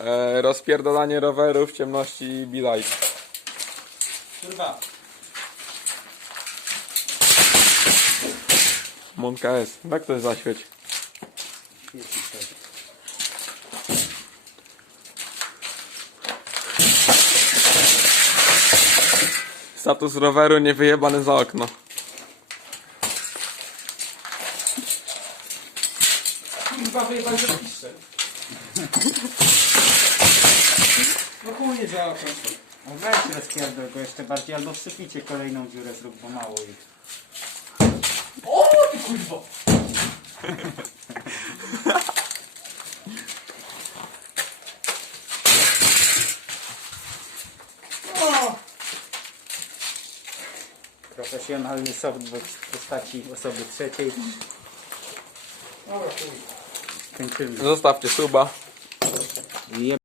E, rozpierdolanie roweru w ciemności Bilaj. Kurwa. Monka S. Tak to jest zaświeć. Status roweru nie wyjebany za okno. Kurwa, wyjebać za piszcze. No chuj nie działa końcu. No weź rozpierdol go jeszcze bardziej, albo wsypicie kolejną dziurę, zrób pomału i... O, ty kurwa! Profesjonalny softbox w postaci osoby trzeciej. Dobra, chuj. Kończymy. Zostawcie suba. Je